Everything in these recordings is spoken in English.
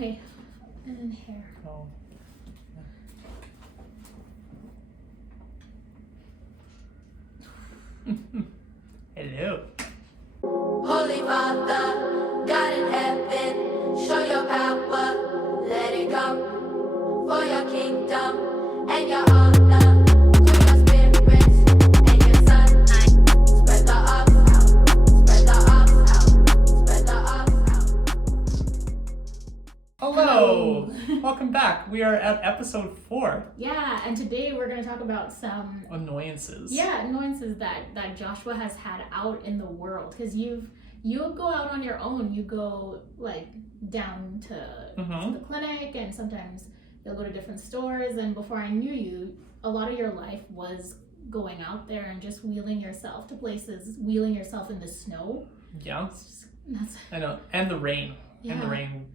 Okay. And then hair. Oh. Hello. Holy Father, God in heaven, show your power, let it come for your kingdom and your honor, through your spirit and your son. Spread the Opps out, spread the Opps out, spread the Opps out. Hello. Welcome back. We are at episode 4. Yeah, and today we're going to talk about some Annoyances. annoyances that Joshua has had out in the world, because you'll go out on your own. You go like down to the clinic, and sometimes you'll go to different stores. And before I knew you, a lot of your life was going out there and just wheeling yourself to places, wheeling yourself in the snow. Yeah. That's I know. And the rain. Yeah. And the rain.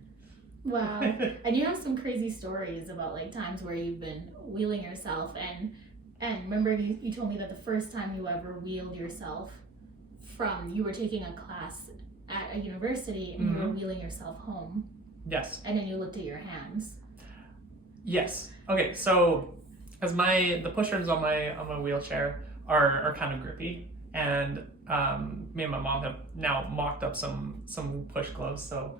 Wow. And you have some crazy stories about like times where you've been wheeling yourself, and remember you told me that the first time you ever wheeled yourself you were taking a class at a university and you were wheeling yourself home. Yes. And then you looked at your hands. Yes. Okay, so as the pushrooms on my wheelchair are kind of grippy, and me and my mom have now mocked up some push gloves, so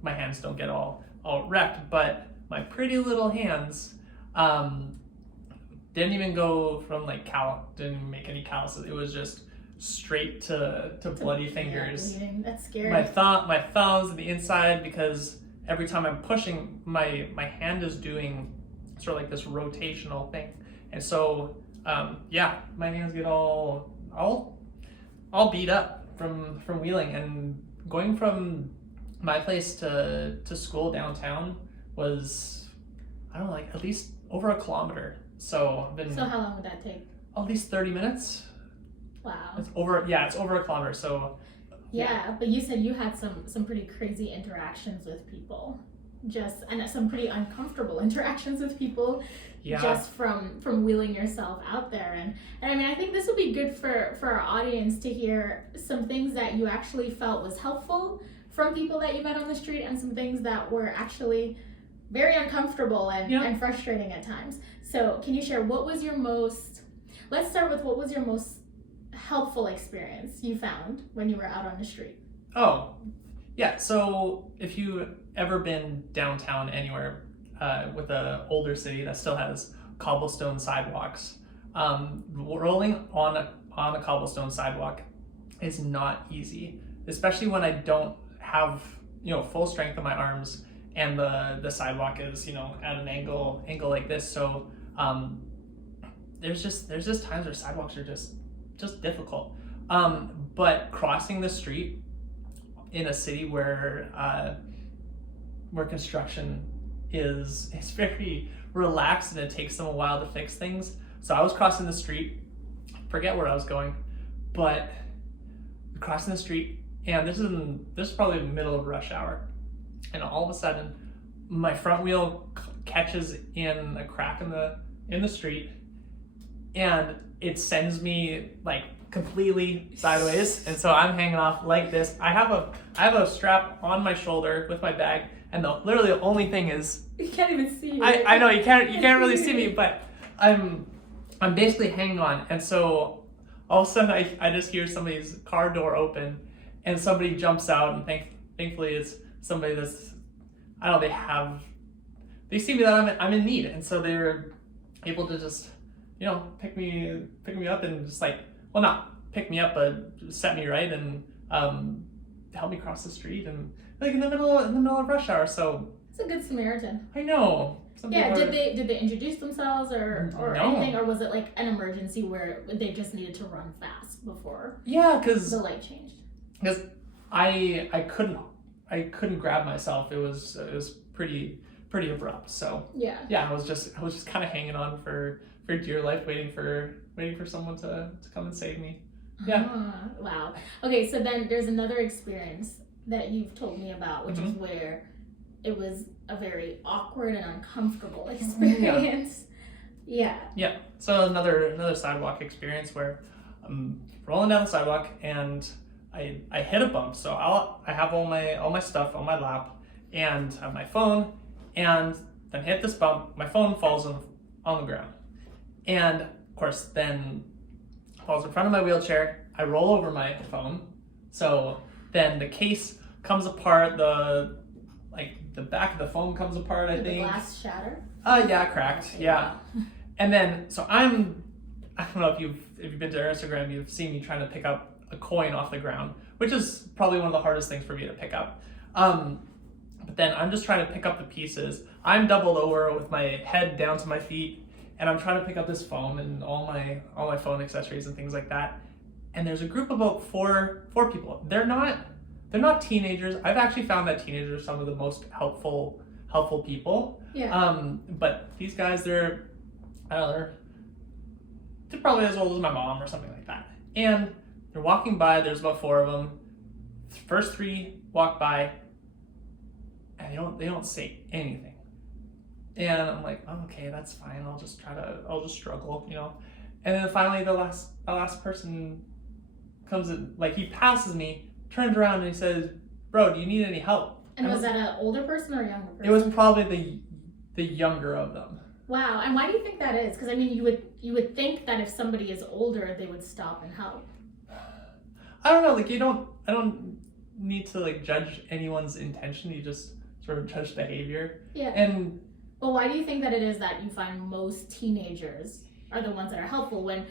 my hands don't get all wrecked, but my pretty little hands didn't even go from like didn't make any calluses. It was just straight to bloody fingers. Bleeding. That's scary. My thumbs and the inside, because every time I'm pushing, my hand is doing sort of like this rotational thing, and so my hands get all beat up from wheeling. And going from my place to school downtown was, I don't know, like at least over a kilometer. So how long would that take? At least 30 minutes. Wow. It's over a kilometer. So yeah, but you said you had some pretty crazy interactions with people, and some pretty uncomfortable interactions with people, just from wheeling yourself out there. And I mean, I think this would be good for our audience to hear some things that you actually felt was helpful from people that you met on the street, and some things that were actually very uncomfortable and frustrating at times. So can you share let's start with what was your most helpful experience you found when you were out on the street? Oh, yeah. So if you've ever been downtown anywhere with an older city that still has cobblestone sidewalks, rolling on a cobblestone sidewalk is not easy, especially when I don't have full strength in my arms, and the sidewalk is at an angle like this. So there's just times where sidewalks are just difficult. But crossing the street in a city where construction is very relaxed, and it takes them a while to fix things. So I was crossing the street, forget where I was going, but crossing the street, and this is probably the middle of rush hour, and all of a sudden my front wheel catches in a crack in the street, and it sends me like completely sideways, and so I'm hanging off like this. I have a strap on my shoulder with my bag, and literally the only thing is You can't even see me. I know you can't really see me, but I'm basically hanging on. And so all of a sudden I just hear somebody's car door open, and somebody jumps out, and thankfully it's somebody that's, I don't know, they see me that I'm in need, and so they're able to just pick me up, and just like, well, not pick me up, but set me right, and help me cross the street, and like in the middle of rush hour. So it's a good Samaritan. I know. Did they introduce themselves or No. anything, or was it like an emergency where they just needed to run fast before because the light changed? Because I couldn't grab myself. It was pretty abrupt. So I was just kind of hanging on for dear life, waiting for someone to come and save me. Wow. Okay, so then there's another experience that you've told me about, which is where it was a very awkward and uncomfortable experience. Yeah. So another sidewalk experience where I'm rolling down the sidewalk, and I hit a bump. So I have all my stuff on my lap, and I have my phone, and then hit this bump, my phone falls on the ground. And of course, then falls in front of my wheelchair. I roll over my phone. So then the case comes apart, the back of the phone comes apart, I Did think. the glass shatter? Yeah, cracked. Yeah. And then so I don't know if you've been to our Instagram, you've seen me trying to pick up a coin off the ground, which is probably one of the hardest things for me to pick up. But then I'm just trying to pick up the pieces. I'm doubled over with my head down to my feet, and I'm trying to pick up this phone and all my phone accessories and things like that. And there's a group of about four people. They're not teenagers. I've actually found that teenagers are some of the most helpful people. Yeah. But these guys, they're probably as old as my mom or something like that. And they're walking by. There's about 4 of them. First 3 walk by, and they don't say anything. And I'm like, oh, okay, that's fine. I'll just struggle, And then finally, the last person comes in, like he passes me, turns around, and he says, "Bro, do you need any help?" And was that an older person or a younger person? It was probably the younger of them. Wow. And why do you think that is? Because I mean, you would think that if somebody is older, they would stop and help. I don't know. Like I don't need to like judge anyone's intention. You just sort of judge behavior. Yeah. And well, why do you think that it is that you find most teenagers are the ones that are helpful, when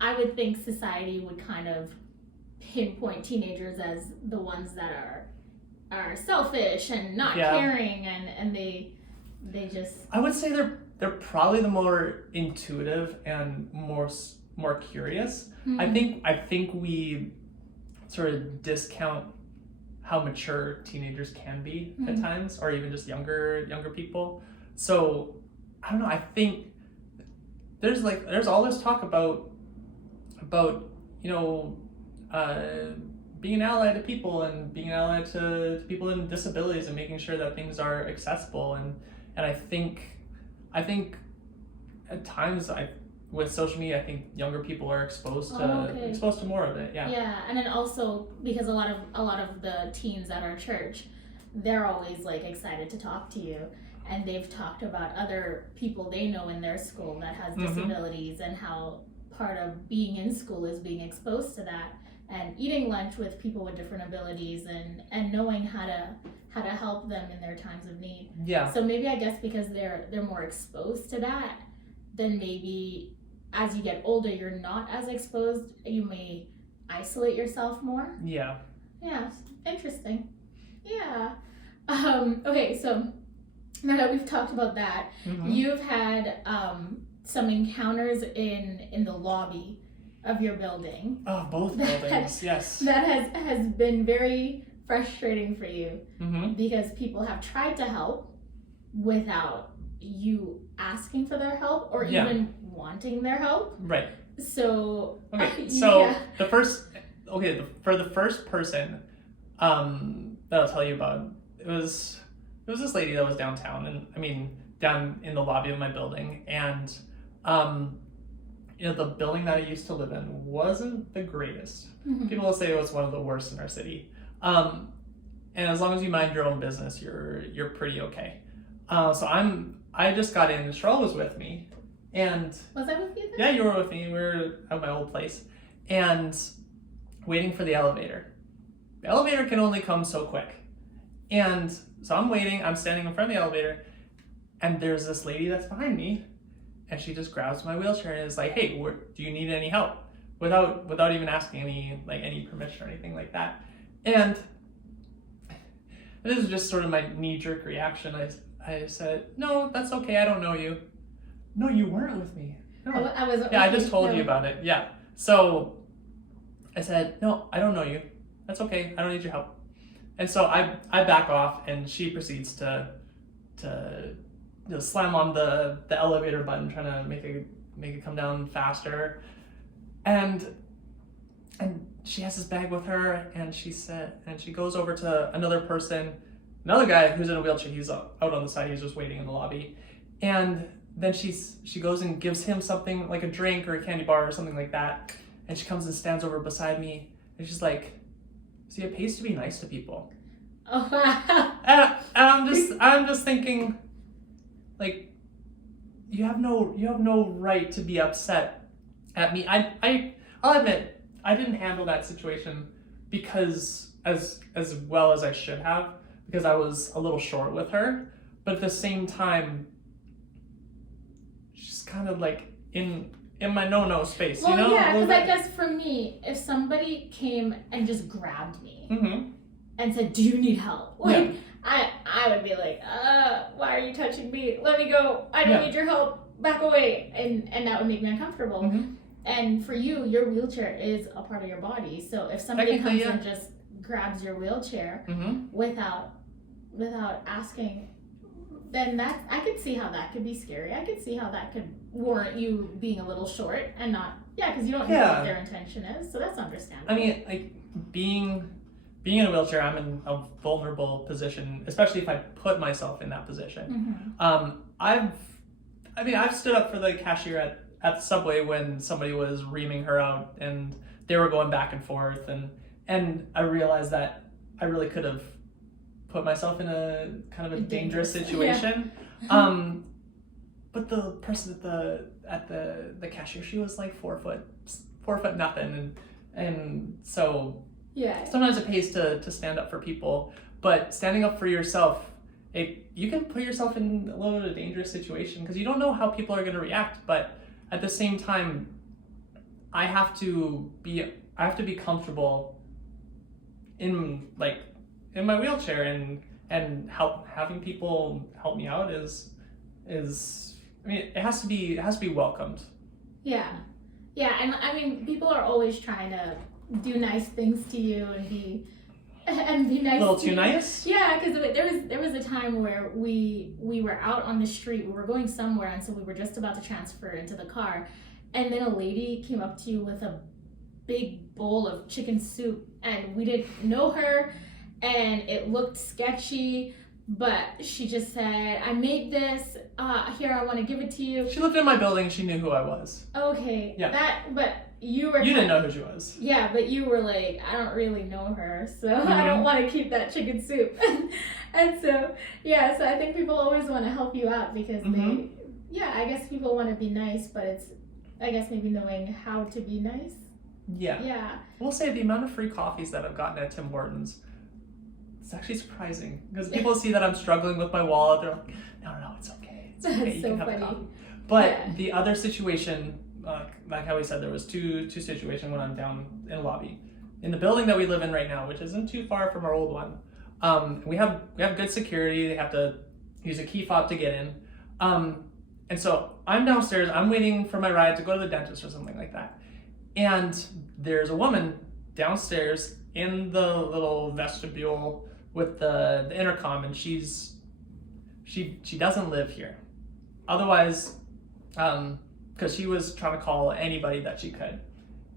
I would think society would kind of pinpoint teenagers as the ones that are selfish and not caring, and they just... I would say they're probably the more intuitive and more curious. Mm-hmm. I think we sort of discount how mature teenagers can be at times, or even just younger people. So I don't know. I think there's all this talk about being an ally to people and being an ally to people with disabilities and making sure that things are accessible, and I think at times with social media, I think younger people are exposed to more of it. Yeah, and then also because a lot of the teens at our church, they're always like excited to talk to you, and they've talked about other people they know in their school that has disabilities, and how part of being in school is being exposed to that and eating lunch with people with different abilities, and knowing how to help them in their times of need. Yeah. So maybe I guess because they're more exposed to that, then maybe as you get older, you're not as exposed. You may isolate yourself more. Yeah. Yeah. Interesting. Yeah. Okay. So now that we've talked about that, you've had some encounters in the lobby of your building. Oh, both buildings. Yes. That has been very frustrating for you, because people have tried to help without you asking for their help or even wanting their help. Right. So for the first person that I'll tell you about, it was this lady that was downtown, and down in the lobby of my building, and the building that I used to live in wasn't the greatest. People will say it was one of the worst in our city. And as long as you mind your own business, you're pretty okay. So I just got in, and Cheryl was with me. And was I with you then? Yeah, you were with me. We were at my old place and waiting for the elevator. The elevator can only come so quick. And so I'm waiting, I'm standing in front of the elevator, and there's this lady that's behind me, and she just grabs my wheelchair and is like, "Hey, do you need any help?" Without even asking any permission or anything like that. And this is just sort of my knee-jerk reaction. I said, "No, that's okay. I don't know you." "No, you weren't with me." No. I wasn't. Yeah, I just told you about it. Yeah. So I said, "No, I don't know you. That's okay. I don't need your help." And so I back off, and she proceeds to slam on the elevator button, trying to make it come down faster. And she has this bag with her, and she goes over to another guy who's in a wheelchair. He's out on the side. He's just waiting in the lobby. And then she goes and gives him something like a drink or a candy bar or something like that. And she comes and stands over beside me, and she's like, "See, it pays to be nice to people." Oh, wow. and I'm just thinking, like, you have no right to be upset at me. I'll admit I didn't handle that situation because as well as I should have, because I was a little short with her, but at the same time, she's kind of like in my no space, well, you know? yeah, because I guess for me, if somebody came and just grabbed me Mm-hmm. and said, "Do you need help?" Like, Yeah. I would be like, why are you touching me? Let me go. I don't Yeah. need your help. Back away. And that would make me uncomfortable. Mm-hmm. And for you, your wheelchair is a part of your body. So if somebody Technically, comes yeah. and just grabs your wheelchair Mm-hmm. without asking, then I could see how that could be scary. I could see how that could warrant you being a little short and not, because you don't know Yeah. what their intention is. So that's understandable. I mean, like, being in a wheelchair, I'm in a vulnerable position, especially if I put myself in that position. Mm-hmm. I've stood up for the cashier at the Subway when somebody was reaming her out and they were going back and forth, and I realized that I really could have put myself in a kind of a dangerous situation. Yeah. But the person at the cashier, she was like 4 foot nothing, and so Yeah. sometimes it pays to stand up for people, but standing up for yourself, you can put yourself in a little bit of a dangerous situation because you don't know how people are going to react. But at the same time, I have to be comfortable in my wheelchair, and having people help me out is I mean, it has to be welcomed. Yeah. And I mean, people are always trying to do nice things to you and be nice. A little to too you. nice. Yeah, because there was a time where we were out on the street. We were going somewhere, and so we were just about to transfer into the car, and then a lady came up to you with a big bowl of chicken soup, and we didn't know her, and it looked sketchy. But she just said, "I made this. Here, I want to give it to you." She lived in my building. She knew who I was. Okay. Yeah. But you were. You didn't know who she was. Yeah, but you were like, "I don't really know her, so I Mhm. don't want to keep that chicken soup." And so, so I think people always want to help you out because Mhm. I guess people want to be nice, but it's, I guess, maybe knowing how to be nice. Yeah. Yeah. We'll say the amount of free coffees that I've gotten at Tim Hortons, it's actually surprising because people see that I'm struggling with my wallet. They're like, no, it's okay. It's okay. That's You so can have the funny. coffee. But Yeah. the other situation, like how we said, there was two situations when I'm down in a lobby. In the building that we live in right now, which isn't too far from our old one, we have good security. They have to use a key fob to get in. And so I'm downstairs. I'm waiting for my ride to go to the dentist or something like that. And there's a woman downstairs in the little vestibule with the intercom, and she doesn't live here. Otherwise, because she was trying to call anybody that she could.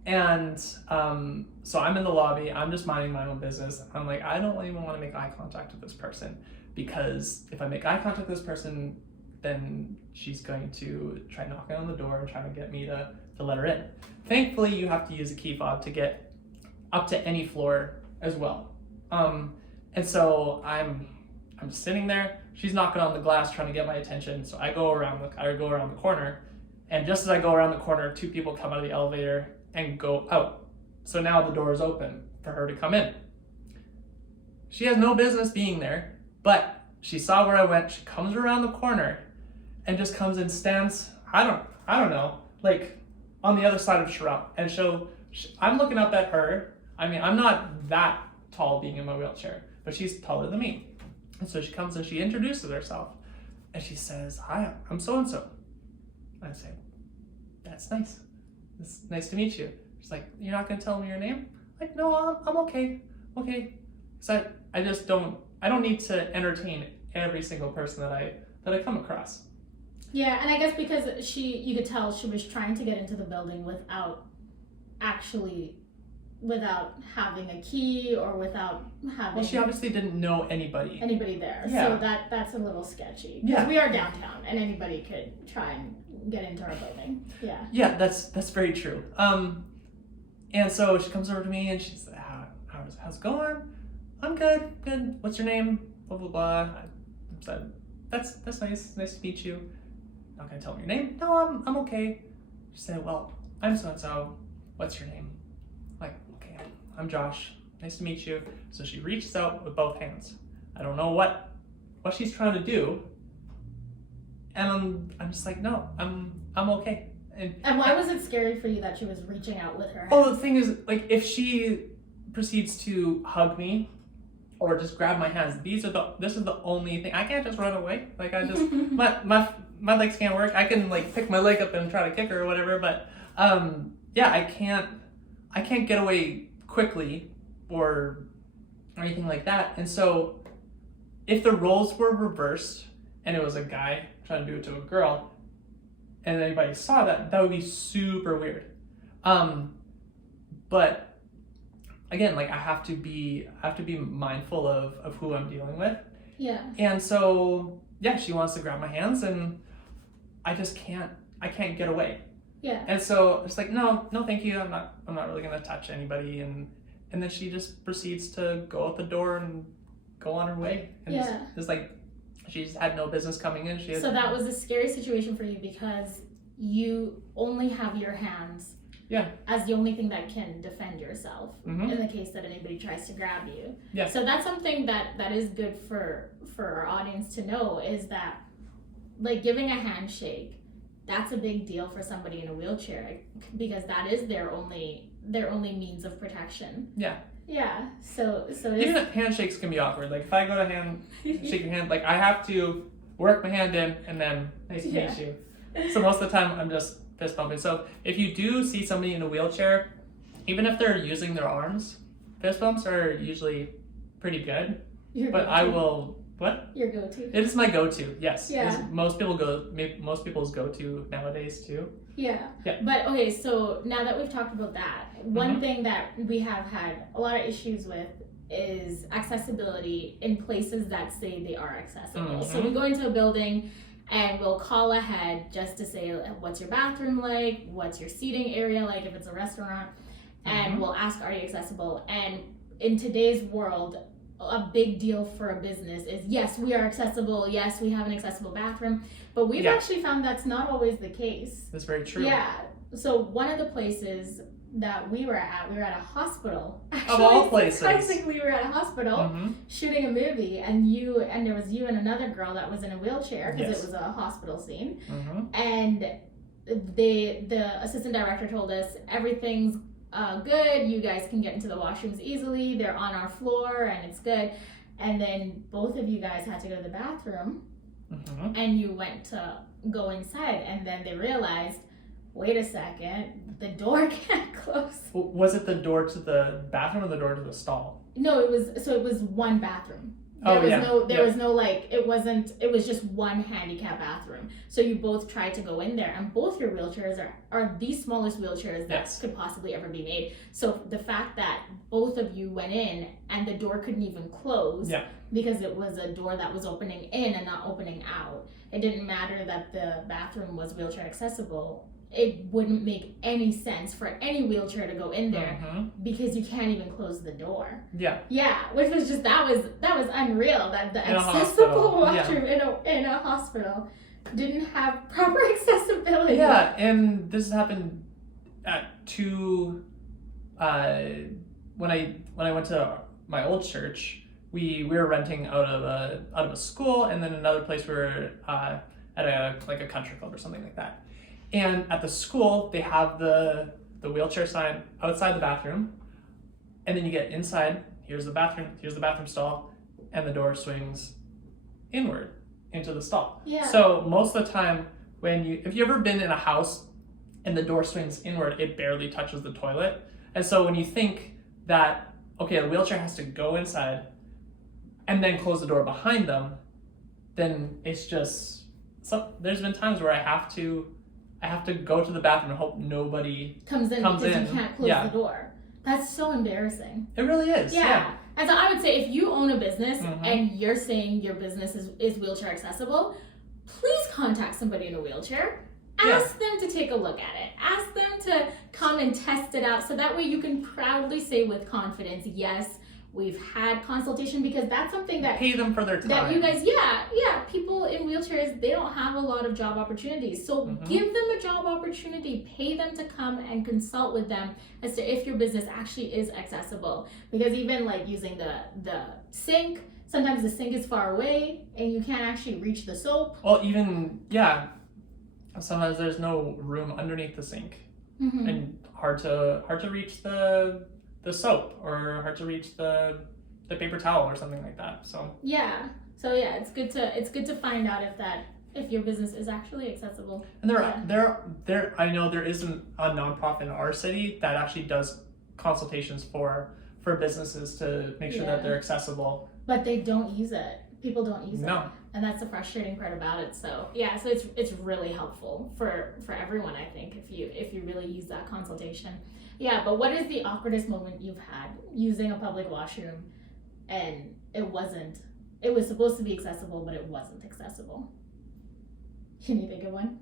And so I'm in the lobby. I'm just minding my own business. I'm like, I don't even want to make eye contact with this person, because if I make eye contact with this person, then she's going to try knocking on the door and trying to get me to let her in. Thankfully, you have to use a key fob to get up to any floor as well. And so I'm just sitting there. She's knocking on the glass trying to get my attention. So I go around the corner, and just as I go around the corner, two people come out of the elevator and go out. So now the door is open for her to come in. She has no business being there, but she saw where I went. She comes around the corner and just comes and stands, I don't know, like on the other side of Sherelle. And so I'm looking up at her. I mean, I'm not that tall being in my wheelchair, but she's taller than me. And so she comes and she introduces herself, and she says, "Hi, I'm so-and-so." I say, "That's nice. It's nice to meet you." She's like, "You're not gonna tell me your name?" I'm like, "No, I'm okay. So I just don't need to entertain every single person that I come across. Yeah, and I guess because you could tell she was trying to get into the building without having a key or without having. Well, she obviously didn't know anybody there. Yeah. So that's a little sketchy. Yeah. We are downtown, and anybody could try and get into our building. Yeah. Yeah, that's very true. And so she comes over to me and she's like, how's it going? I'm good. What's your name? blah blah blah. I said, that's nice to meet you. Not gonna tell me your name. No, I'm okay. She said, well, I'm so and so. What's your name? Like, okay, I'm Josh. Nice to meet you. So she reaches out with both hands. I don't know what she's trying to do, and I'm just like, no, I'm okay. And why was it scary for you that she was reaching out with her hands? Well, the thing is, like, if she proceeds to hug me or just grab my hands, this is the only thing. I can't just run away. Like, I just my legs can't work. I can like pick my leg up and try to kick her or whatever, but yeah, I can't get away quickly or anything like that. And so if the roles were reversed and it was a guy trying to do it to a girl and anybody saw that would be super weird. But again, like I have to be mindful of who I'm dealing with. Yeah. And so yeah, she wants to grab my hands and I can't get away. Yeah. And so it's like, no, thank you. I'm not really gonna touch anybody. And then she just proceeds to go out the door and go on her way. And yeah. It's like she's had no business coming in. So that was a scary situation for you because you only have your hands as the only thing that can defend yourself in the case that anybody tries to grab you. Yeah. So that's something that is good for our audience to know, is that like giving a handshake, that's a big deal for somebody in a wheelchair because that is their only means of protection. Yeah. Yeah. So even handshakes can be awkward. Like if I go to shake your hand, like I have to work my hand in and then nice to meet you. So most of the time I'm just fist bumping. So if you do see somebody in a wheelchair, even if they're using their arms, fist bumps are usually pretty good. But I will. What? Your go-to. It is my go-to. Yes. Yeah. It's most people's go-to nowadays too. Yeah. Yeah. But okay, so now that we've talked about that, one thing that we have had a lot of issues with is accessibility in places that say they are accessible. So we go into a building and we'll call ahead just to say, what's your bathroom like? What's your seating area like if it's a restaurant? And we'll ask, are you accessible? And in today's world, a big deal for a business is, yes, we are accessible. Yes, we have an accessible bathroom. But we've actually found that's not always the case. That's very true. Yeah. So one of the places that we were at a hospital. Actually, of all places. I think we were at a hospital shooting a movie, and there was you and another girl that was in a wheelchair because it was a hospital scene. And the assistant director told us everything's good, you guys can get into the washrooms easily, they're on our floor and it's good. And then both of you guys had to go to the bathroom and you went to go inside, and then they realized, wait a second, the door can't close. Was it the door to the bathroom or the door to the stall? No, it was one bathroom. There was no like, it was just one handicap bathroom. So you both tried to go in there, and both your wheelchairs are the smallest wheelchairs that could possibly ever be made. So the fact that both of you went in and the door couldn't even close because it was a door that was opening in and not opening out. It didn't matter that the bathroom was wheelchair accessible. It wouldn't make any sense for any wheelchair to go in there because you can't even close the door. Yeah, which was just that was unreal that the accessible washroom in a hospital didn't have proper accessibility. Yeah, and this happened at two. When I went to my old church, we were renting out of a school, and then another place we were at a country club or something like that. And at the school, they have the wheelchair sign outside the bathroom, and then you get inside. Here's the bathroom stall, and the door swings inward into the stall. Yeah. So most of the time, if you've ever been in a house and the door swings inward, it barely touches the toilet. And so when you think that, okay, a wheelchair has to go inside and then close the door behind them, then it's just, there's been times where I have to go to the bathroom and hope nobody comes in because you can't close the door. That's so embarrassing. It really is. Yeah. And so I would say, if you own a business and you're saying your business is wheelchair accessible, please contact somebody in a wheelchair. Ask them to take a look at it. Ask them to come and test it out, so that way you can proudly say with confidence, yes, We've had consultation, because that's something that Pay them for their time. that you guys, people in wheelchairs, they don't have a lot of job opportunities. So give them a job opportunity, pay them to come and consult with them as to if your business actually is accessible. Because even like using the sink, sometimes the sink is far away and you can't actually reach the soap. Well, even, sometimes there's no room underneath the sink, and hard to reach the soap, or hard to reach the paper towel or something like that. So it's good to find out if your business is actually accessible. And there I know there isn't a nonprofit in our city that actually does consultations for businesses to make sure that they're accessible. But they don't use it. People don't use it. No. And that's the frustrating part about it. So it's really helpful for everyone, I think, if you really use that consultation. Yeah, but what is the awkwardest moment you've had using a public washroom and it was supposed to be accessible, but it wasn't accessible? Can you think of one?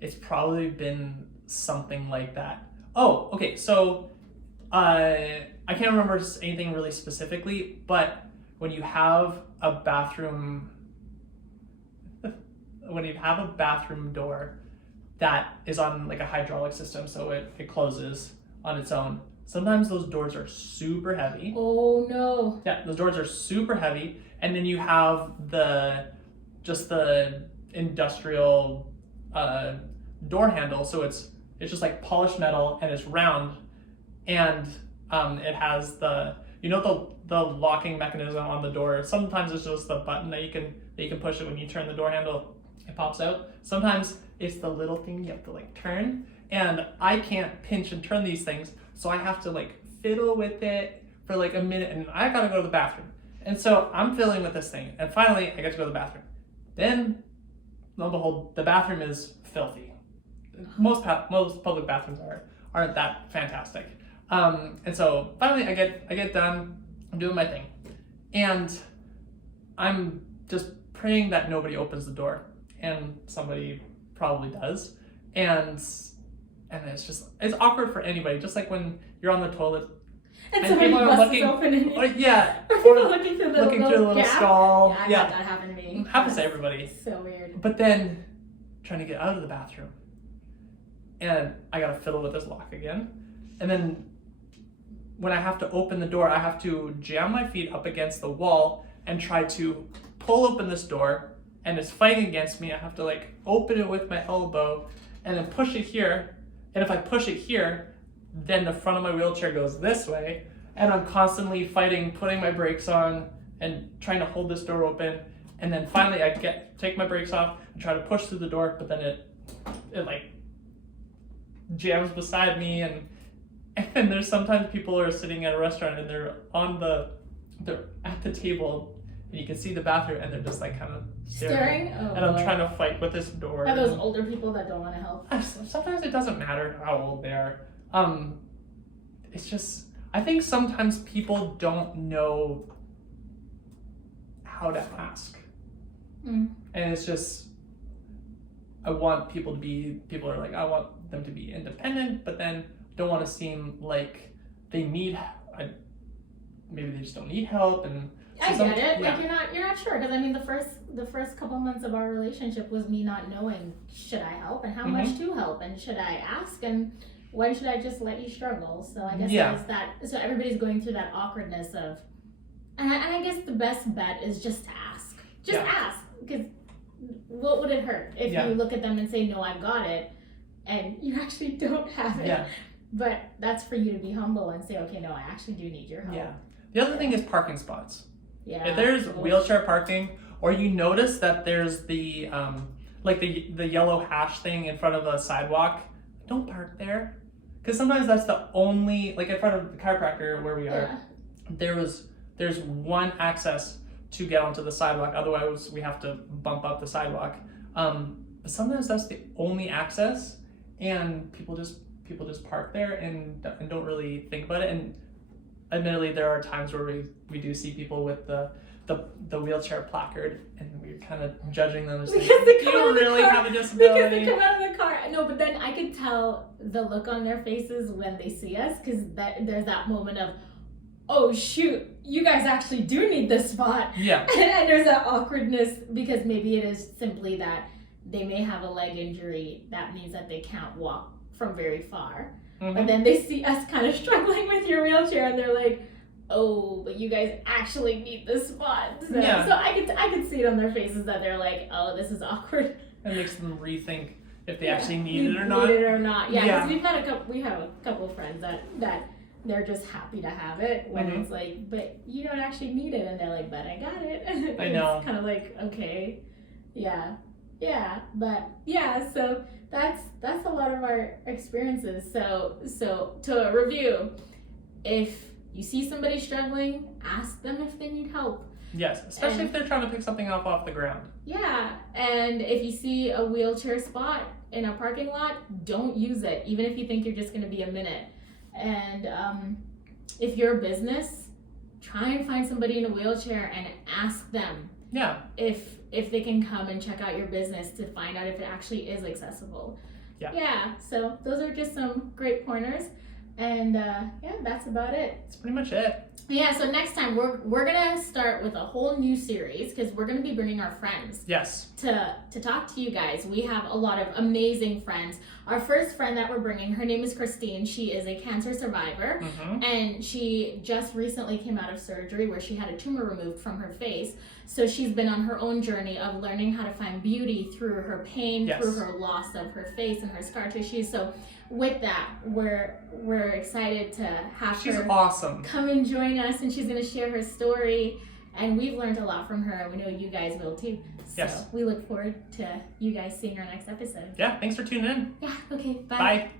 It's probably been something like that. Oh, okay, so I can't remember anything really specifically, but when you have a bathroom door that is on like a hydraulic system, so it closes on its own, sometimes those doors are super heavy. Oh no. Yeah, those doors are super heavy, and then you have the industrial door handle, so it's just like polished metal and it's round, and it has the locking mechanism on the door. Sometimes it's just the button that you can push it when you turn the door handle, it pops out. Sometimes it's the little thing you have to like turn, and I can't pinch and turn these things, so I have to like fiddle with it for like a minute, and I gotta go to the bathroom. And so I'm fiddling with this thing, and finally I get to go to the bathroom. Then, lo and behold, the bathroom is filthy. Most public bathrooms aren't that fantastic. And so finally I get done, I'm doing my thing, and I'm just praying that nobody opens the door, and somebody probably does, and it's awkward for anybody, just like when you're on the toilet and somebody people are busts looking open in it. Or looking through the little stall. Yeah, that happened to me. Happens to everybody. So weird. But then trying to get out of the bathroom, and I gotta fiddle with this lock again, and then when I have to open the door, I have to jam my feet up against the wall and try to pull open this door, and it's fighting against me. I have to like open it with my elbow and then push it here, and if I push it here, then the front of my wheelchair goes this way, and I'm constantly fighting, putting my brakes on and trying to hold this door open, and then finally I take my brakes off and try to push through the door, but then it like jams beside me, and there's sometimes people are sitting at a restaurant and they're at the table, and you can see the bathroom, and they're just like kind of staring. Oh, and I'm trying to fight with this door. Are those older people that don't want to help? Sometimes it doesn't matter how old they are. It's just, I think sometimes people don't know how to ask. And it's just, I want people them to be independent, but then don't want to seem like they need, maybe they just don't need help. And I get it. Yeah. Like you're not sure, because I mean the first couple months of our relationship was me not knowing, should I help and how much to help, and should I ask, and when should I just let you struggle? So I guess it's that. So everybody's going through that awkwardness of, and I guess the best bet is just to ask. Just ask, because what would it hurt if you look at them and say, no, I've got it, and you actually don't have it. Yeah. But that's for you to be humble and say, okay, no, I actually do need your help. Yeah. The other thing is parking spots. Yeah. If there's wheelchair parking, or you notice that there's the yellow hash thing in front of a sidewalk, don't park there. Because sometimes that's the only, like in front of the chiropractor where we are, there's one access to get onto the sidewalk. Otherwise, we have to bump up the sidewalk. But sometimes that's the only access, and people just park there and don't really think about it. And admittedly, there are times where we do see people with the wheelchair placard, and we're kind of judging them as because they come out of really the car, have a disability. Because they come out of the car. No, but then I could tell the look on their faces when they see us, because there's that moment of, oh shoot, you guys actually do need this spot. Yeah. And there's that awkwardness because maybe it is simply that they may have a leg injury that means that they can't walk from very far. But then they see us kind of struggling with your wheelchair and they're like, oh, but you guys actually need this spot. So, so I could see it on their faces that they're like, oh, this is awkward. It makes them rethink if they actually need it or not. Need it or not. Yeah, because we have a couple of friends that they're just happy to have it when it's like, but you don't actually need it, and they're like, but I got it. I know. It's kind of like, okay, but so that's a lot of our experiences. So to review, if you see somebody struggling, ask them if they need help. Yes, especially if they're trying to pick something up off the ground. Yeah, and if you see a wheelchair spot in a parking lot, don't use it, even if you think you're just going to be a minute. And if you're a business, try and find somebody in a wheelchair and ask them if they can come and check out your business to find out if it actually is accessible. Yeah, so those are just some great pointers. And that's about it. That's pretty much it. Yeah, so next time we're gonna start with a whole new series because we're gonna be bringing our friends. Yes. To talk to you guys. We have a lot of amazing friends. Our first friend that we're bringing, her name is Christine. She is a cancer survivor, and she just recently came out of surgery where she had a tumor removed from her face. So she's been on her own journey of learning how to find beauty through her pain, through her loss of her face and her scar tissue. So with that, we're excited to have She's her awesome. come and join us, and she's going to share her story. And we've learned a lot from her. We know you guys will too. So we look forward to you guys seeing our next episode. Yeah, thanks for tuning in. Yeah, okay, bye. Bye.